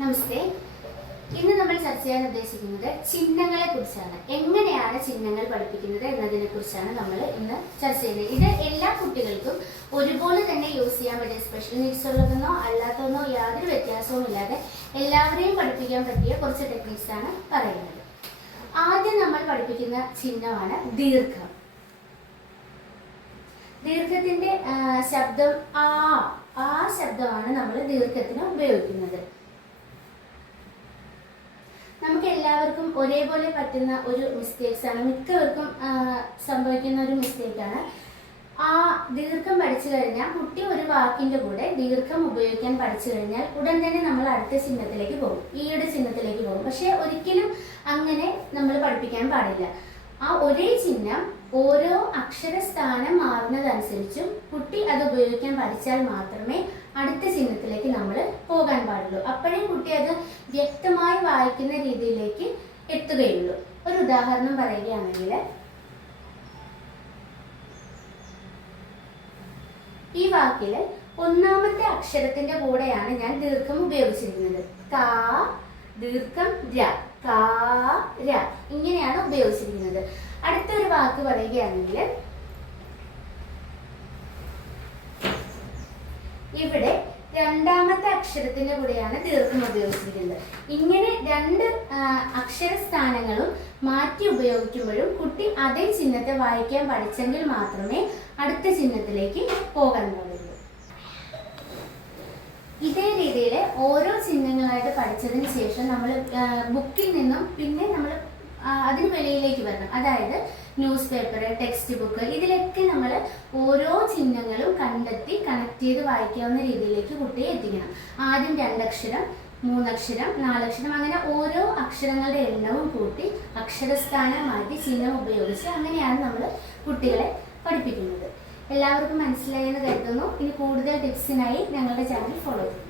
നമസ്തേ. ഇന്ന് നമ്മൾ ചർച്ച ചെയ്യാൻ ഉദ്ദേശിക്കുന്നത് ചിഹ്നങ്ങളെ കുറിച്ചാണ്. എങ്ങനെയാണ് ചിഹ്നങ്ങൾ പഠിപ്പിക്കുന്നത് എന്നതിനെ കുറിച്ചാണ് നമ്മൾ ഇന്ന് ചർച്ച ചെയ്യുന്നത്. ഇത് എല്ലാ കുട്ടികൾക്കും ഒരുപോലെ തന്നെ യൂസ് ചെയ്യാൻ പറ്റിയ, സ്പെഷ്യൽ നീഡ്സ് ഉള്ളതെന്നോ അല്ലാത്തതെന്നോ യാതൊരു വ്യത്യാസവും ഇല്ലാതെ എല്ലാവരെയും പഠിപ്പിക്കാൻ പറ്റിയ കുറച്ച് ടെക്നിക്സ് ആണ് പറയുന്നത്. ആദ്യം നമ്മൾ പഠിപ്പിക്കുന്ന ചിഹ്നമാണ് ദീർഘം. ദീർഘത്തിന്റെ ശബ്ദം ആ ശബ്ദമാണ് നമ്മൾ ദീർഘത്തിന് ഉപയോഗിക്കുന്നത്. നമുക്ക് എല്ലാവർക്കും ഒരേപോലെ പറ്റുന്ന ഒരു മിസ്റ്റേക്സ് ആണ്, മിക്കവർക്കും സംഭവിക്കുന്ന ഒരു മിസ്റ്റേക്കാണ്. ആ ദീർഘം പഠിച്ചു കഴിഞ്ഞാൽ, കുട്ടി ഒരു വാക്കിന്റെ കൂടെ ദീർഘം ഉപയോഗിക്കാൻ പഠിച്ചു കഴിഞ്ഞാൽ ഉടൻ തന്നെ നമ്മൾ അടുത്ത ചിഹ്നത്തിലേക്ക് പോകും, ഈയുടെ ചിഹ്നത്തിലേക്ക് പോകും. പക്ഷെ ഒരിക്കലും അങ്ങനെ നമ്മൾ പഠിപ്പിക്കാൻ പാടില്ല. ആ ഒരേ ചിഹ്നം ഓരോ അക്ഷരസ്ഥാനം മാറുന്നതനുസരിച്ചും കുട്ടി അത് ഉപയോഗിക്കാൻ പഠിച്ചാൽ മാത്രമേ അടുത്ത ചിഹ്നത്തിലേക്ക് നമ്മൾ പോകാൻ പാടുള്ളൂ. അപ്പോഴേ കുട്ടി അത് വ്യക്തമായി വായിക്കുന്ന രീതിയിലേക്ക് എത്തുകയുള്ളൂ. ഒരു ഉദാഹരണം പറയുകയാണെങ്കിൽ, ഈ വാക്കില് ഒന്നാമത്തെ അക്ഷരത്തിന്റെ കൂടെയാണ് ഞാൻ ദീർഘം ഉപയോഗിച്ചിരിക്കുന്നത്. കാ ദീർഘം ര, കാ ര, ഇങ്ങനെയാണ് ഉപയോഗിച്ചിരിക്കുന്നത്. അടുത്തൊരു വാക്ക് പറയുകയാണെങ്കിൽ, ഇവിടെ രണ്ടാമത്തെ അക്ഷരത്തിന്റെ കൂടെയാണ് ദീർഘം ഉപയോഗിച്ചിരിക്കുന്നത്. ഇങ്ങനെ രണ്ട് അക്ഷരസ്ഥാനങ്ങളും മാറ്റി ഉപയോഗിക്കുമ്പോഴും കുട്ടി അതേ ചിഹ്നത്തെ വായിക്കാൻ പഠിച്ചെങ്കിൽ മാത്രമേ അടുത്ത ചിഹ്നത്തിലേക്ക് പോകാൻ പാടുള്ളൂ. ഇതേ രീതിയിൽ ഓരോ ചിഹ്നങ്ങളായിട്ട് പഠിച്ചതിന് ശേഷം നമ്മൾ ബുക്കിൽ നിന്നും പിന്നെ നമ്മൾ അതിന് വെളിയിലേക്ക് വരണം. അതായത് ന്യൂസ് പേപ്പർ, ടെക്സ്റ്റ് ബുക്ക്, ഇതിലൊക്കെ നമ്മൾ ഓരോ ചിഹ്നങ്ങളും കണ്ടെത്തി കണക്ട് ചെയ്ത് വായിക്കാവുന്ന രീതിയിലേക്ക് കുട്ടിയെ എത്തിക്കണം. ആദ്യം 2 അക്ഷരം, 3 അക്ഷരം, 4 അക്ഷരം, അങ്ങനെ ഓരോ അക്ഷരങ്ങളുടെ എണ്ണവും കൂട്ടി അക്ഷരസ്ഥാനം മാറ്റി ചിഹ്നം ഉപയോഗിച്ച് അങ്ങനെയാണ് നമ്മൾ കുട്ടികളെ പഠിപ്പിക്കുന്നത്. എല്ലാവർക്കും മനസ്സിലായെന്ന് കരുതുന്നു. ഇനി കൂടുതൽ ടിപ്സിനായി ഞങ്ങളുടെ ചാനൽ ഫോളോ ചെയ്യും.